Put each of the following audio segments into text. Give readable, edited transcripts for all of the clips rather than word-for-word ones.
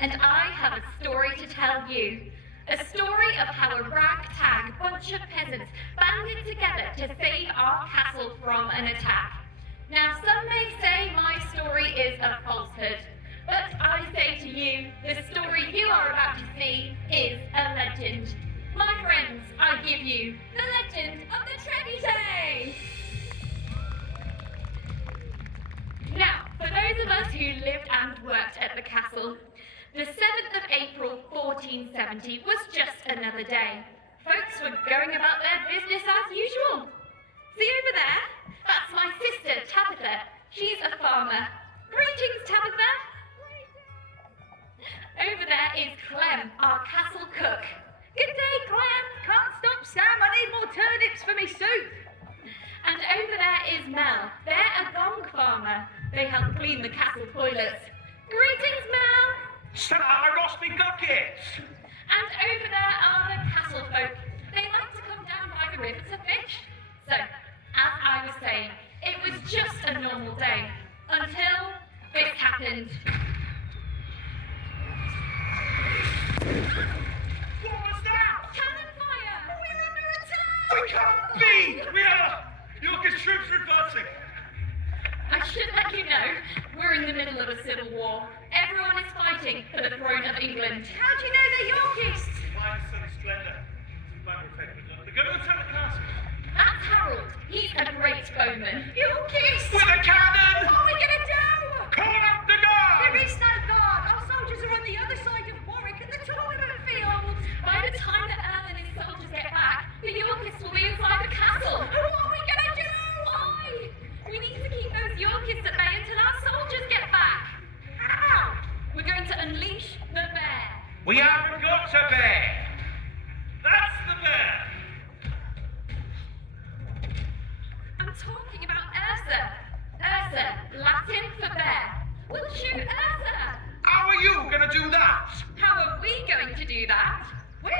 and I have a story to tell you. A story of how a ragtag bunch of peasants banded together to save our castle from an attack. Now, some may say my story is a falsehood, but I say to you, the story you are about to see is a legend. My friends, I give you the legend of the Trebuchet! Now, for those of us who lived and worked at the castle, the 7th of April 1470 was just another day. Folks were going about their business as usual. See over there? That's my sister, Tabitha. She's a farmer. Greetings, Tabitha. Over there is Clem, our castle cook. Good day, Clem. Can't stop, Sam. I need more turnips for me soup. And over there is Mel. They're a gong farmer. They help clean the castle toilets. Greetings, Mel. Sir, I lost me buckets. And over there are the castle folk. They like to come down by the river to fish. So, as I was saying, it was just a normal day until this happened. What was that? Cannon fire! We're under attack! We can't be! We are! York's troops are advancing. I should let you know, we're in the middle of a civil war. Everyone is fighting for the throne of England. How do you know they're Yorkists? My son Splendor. They're going to attack the castle. That's Harold. He's a great bowman. Yorkists! With a cannon! What are we going to do? Call up the guard! There is no guard. Our soldiers are on the other side of Warwick at the tournament field. By the time that Earl and his soldiers get back, the Yorkists will be inside the castle. What are we going to do? Why? We need to keep those Yorkists at bay until our soldiers get back. How? We're going to unleash the bear. We haven't got a bear. That's the bear. I'm talking about Ursa. Ursa, Latin for bear. We'll shoot Ursa. How are you going to do that? How are we going to do that? We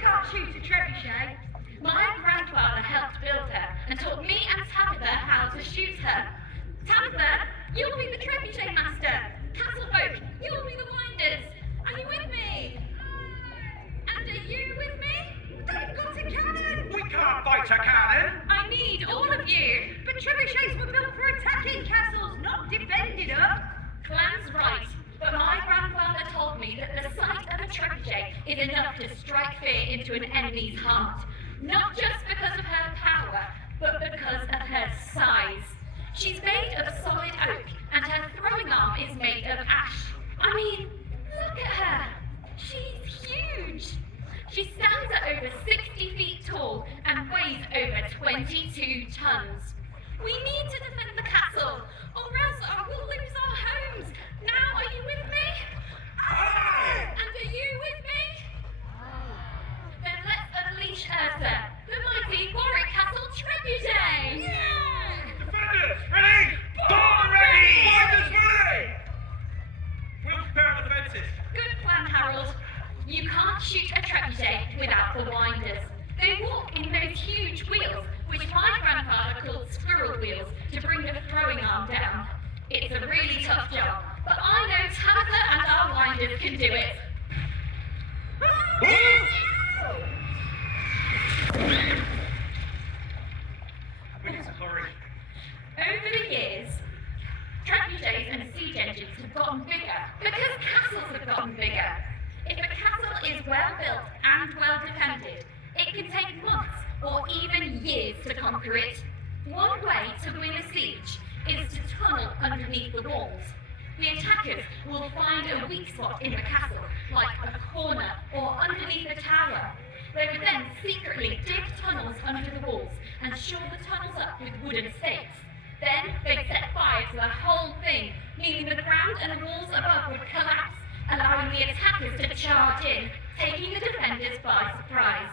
can't shoot a trebuchet. My grandfather helped build her and taught me and Tabitha how to shoot her. Tabitha, you'll be the trebuchet master. Castle folk, you'll be the winders. Are you with me? And are you with me? They've got a cannon. We can't fight a cannon. I need all of you. But trebuchets were built for attacking castles, not defending them. Clem's right, but my grandfather told me that the sight of a trebuchet is enough to strike fear into an enemy's heart. Not just because of her power, but because of her size. She's made of solid oak, and her throwing arm is made of ash. I mean, look at her. She's huge. She stands at over 60 feet tall and weighs over 22 tons. We need to defend the castle, or else we'll lose our homes. Now, are you with me? Aye! And are you with me? Then let's unleash Ursa, the mighty Warwick Castle Trebuchet! Yeah! Defenders, ready! Bomb ready! Fighters ready! We'll prepare the defences. Good plan, Harold. You can't shoot a trebuchet without the winders. They walk in those huge wheels, which my grandfather called squirrel wheels, to bring the throwing arm down. It's a really tough job, but I know Tabitha and our winders can do it. We need to hurry. Over the years, trebuchets and siege engines have gotten bigger because castles have gotten bigger. If a castle is well built and well defended, it can take months or even years to conquer it. One way to win a siege is to tunnel underneath the walls. The attackers will find a weak spot in the castle, like a corner or underneath a tower. They would then secretly dig tunnels under the walls and shore the tunnels up with wooden stakes. Then they'd set fire to the whole thing, meaning the ground and the walls above would collapse, allowing the attackers to charge in, taking the defenders by surprise.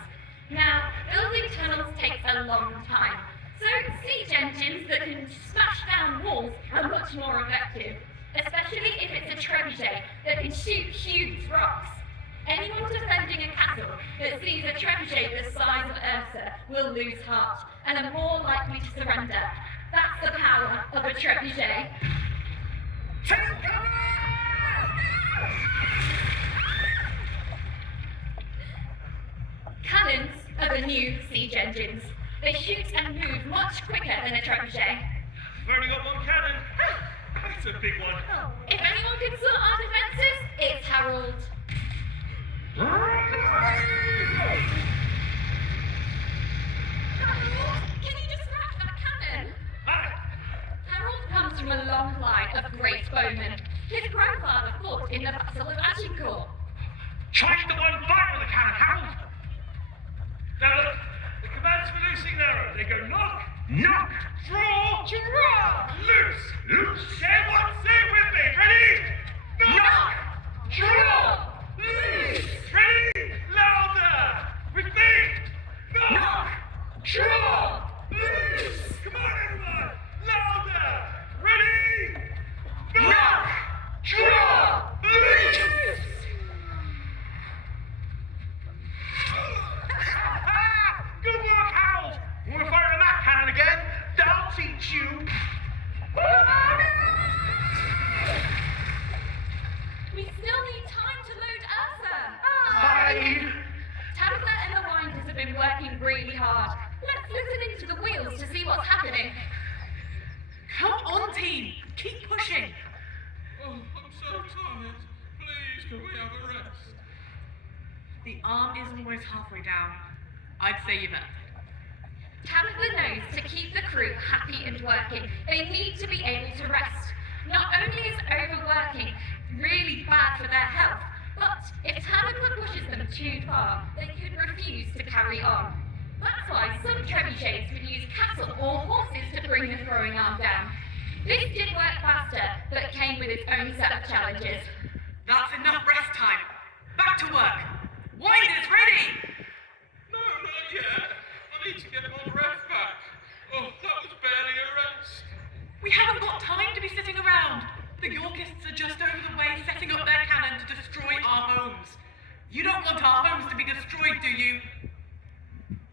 Now, building tunnels takes a long time, so siege engines that can smash down walls are much more effective, especially if it's a trebuchet that can shoot huge rocks. Anyone defending a castle that sees a trebuchet the size of Ursa will lose heart and are more likely to surrender. That's the power of a trebuchet. Take cover! Cannons are the new siege engines. They shoot and move much quicker than a trebuchet. We've only got one cannon. That's a big one. If anyone can sort our defences, it's Harold. Harold, can you just crack that cannon? Harold comes from a long line of great bowmen. His grandfather fought in the Battle of Agincourt. Charge the one fire with the cannon, Harold! Now look, the commands for loosing an arrow. They go knock, knock, draw, loose, loose. Say what? Say it with me. Ready? Knock, draw, loose. Ready? Louder. With me. Knock, draw, loose. Come on, everyone. Louder. Ready? Knock, draw, loose. Good work, Harold! You want to fire on that cannon again? That'll teach you! We still need time to load Ursa. Bye! Tabitha and the Winders have been working really hard. Let's listen into the wheels to see what's happening. Come on, team. Keep pushing. Oh, I'm so tired. Please, can we have a rest? The arm is almost halfway down. I'd say you've earned it. Tabitha knows to keep the crew happy and working, they need to be able to rest. Not only is overworking really bad for their health, but if Tabitha pushes them too far, they could refuse to carry on. That's why some trebuchets would use cattle or horses to bring the throwing arm down. This did work faster, but came with its own set of challenges. That's enough rest time. Back to work. Winders ready! No, not yet. I need to get my breath back. Oh, that was barely a rest. We haven't got time to be sitting around. The Yorkists are just over the way setting up their cannon to destroy our homes. You don't want our homes to be destroyed, do you?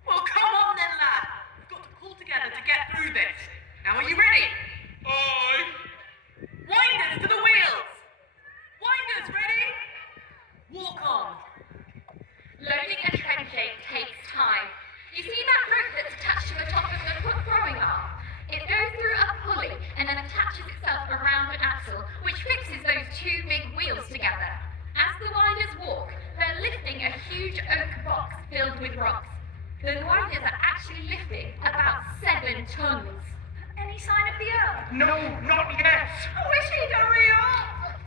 Well, come on then, lad. We've got to pull together to get through this. Now, are you ready? Aye. Winders to the wheels! Winders ready? Walk on. Loading a trebuchet takes time. You see that rope that's attached to the top of the throwing arm? It goes through a pulley and then attaches itself around an axle, which fixes those two big wheels together. As the Winders walk, they're lifting a huge oak box filled with rocks. The Winders are actually lifting about 7 tons. Any sign of the Earl? No, not yet! I wish he'd hurry up!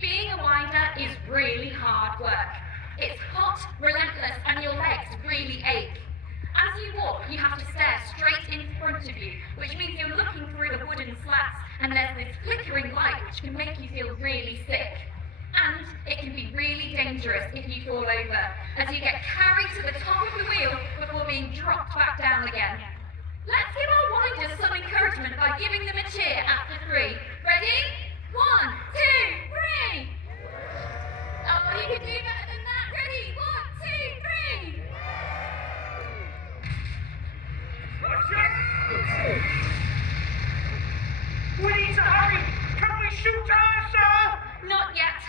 Being a winder is really hard work. It's hot, relentless, and your legs really ache. As you walk, you have to stare straight in front of you, which means you're looking through the wooden slats, and there's this flickering light which can make you feel really sick. And it can be really dangerous if you fall over, as you get carried to the top of the wheel before being dropped back down again. Let's give our winders some encouragement by giving them a cheer after 3. Ready? 1, 2, 3! Oh, you can do better than that. Ready? 1, 2, 3! We need to hurry! Can we shoot Ursa? Not yet.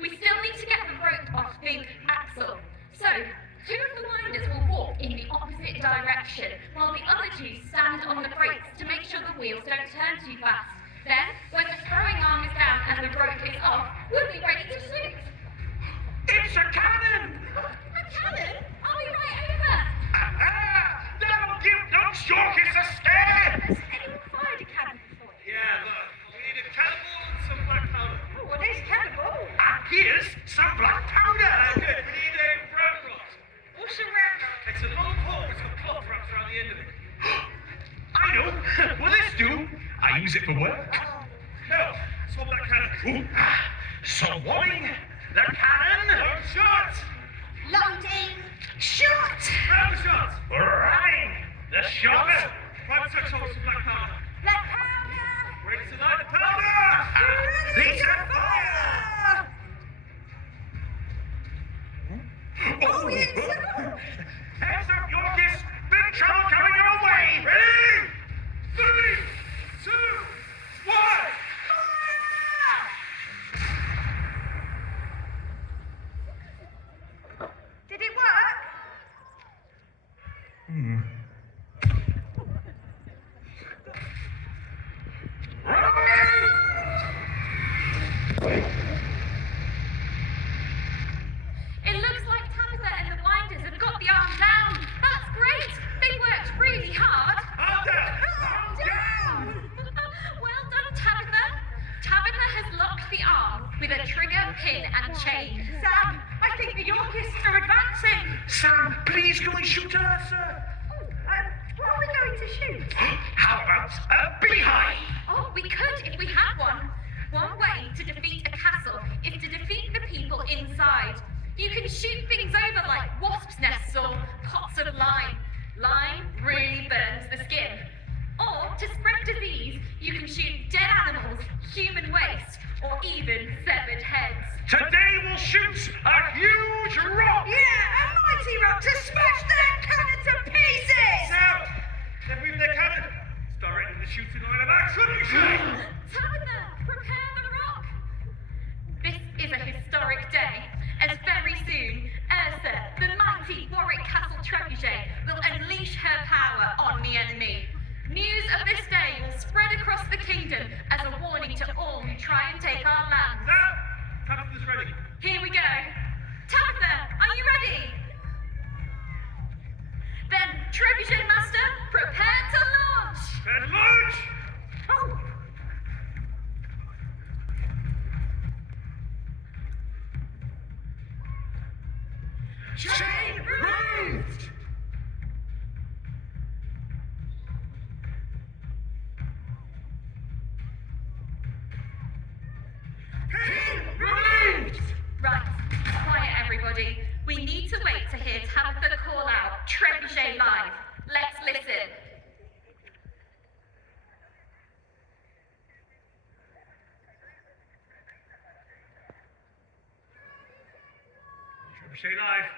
We still need to get the rope off the axle. So, 2 of the winders will walk in the opposite direction, while the other 2 stand on the brakes to make sure the wheels don't turn too fast. Then, when the throwing arm is down and the rope is off, we'll be ready to shoot. It's a cannon! A cannon? I'll be right over. That'll give those Yorkists a scare! Has anyone fired a cannon before? Yeah, look, we need a cannonball and some black powder. Oh, what is cannonball? And here's some black powder! Good, we need a round rod. What's a round rod? It's a long pole with some cloth wrapped around the end of it. I know! Will this do? I use it for work. Now, swap that cannon. So loading the cannon. Load shot! Loading. Shot. Round shot! Running the shot! Private search holds some black powder. Black powder. Ready to light the powder! These are fire! Oh, heads up, Yorkists! Big trouble coming your way! Ready? 3, 2, 1! please can we shoot her, sir? What are we going to shoot? How about a beehive? Oh, we could if we had one. One way to defeat a castle is to defeat the people inside. You can shoot things over like wasps' nests or pots of lime. Lime really burns the skin. Or to spread disease, you can shoot dead animals, human waste, or even severed heads. Today we'll shoot a huge rock! Yeah, a mighty rock to smash their cannon to pieces! Now, they've moved their cannon. It's directing the shooting line of our trebuchet. Tabitha, prepare the rock! This is a historic day, as very soon, Ursa, the mighty Warwick Castle Trebuchet, will unleash her power on the enemy. News of this day will spread across the kingdom as a warning to all who try and take our lands. Now, Tabitha's ready. Here we go. Tabitha, are you ready? Then, Trebuchet Master, prepare to launch! And launch! Oh. Chain removed! Pin removed! Right, quiet everybody. We need to wait to hear Tabitha call out Trebuchet live. Let's listen. Trebuchet live.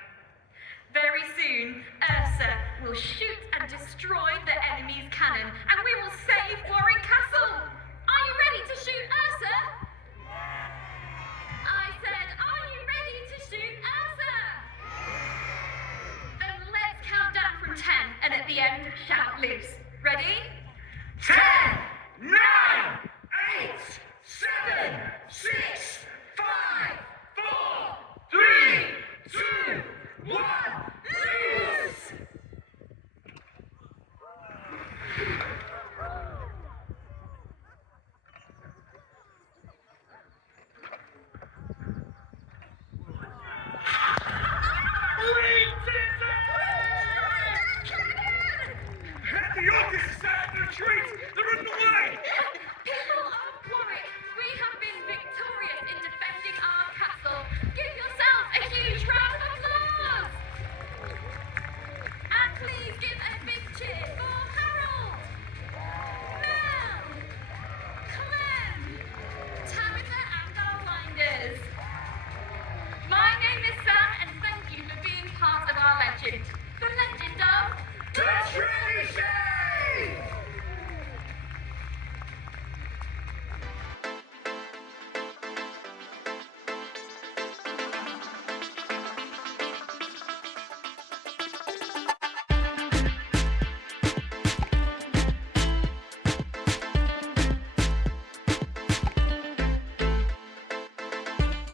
Very soon, Ursa will shoot and destroy the enemy's cannon, and we will save Warwick Castle. Are you ready to shoot Ursa? I said, are you ready to shoot Ursa? Then let's count down from 10, and at the end, shout loose. Ready? 10, 9, 8, 7, 6, 5, 4, 3, 2, 1, loose! The Yorkists are set in retreat! They're running away!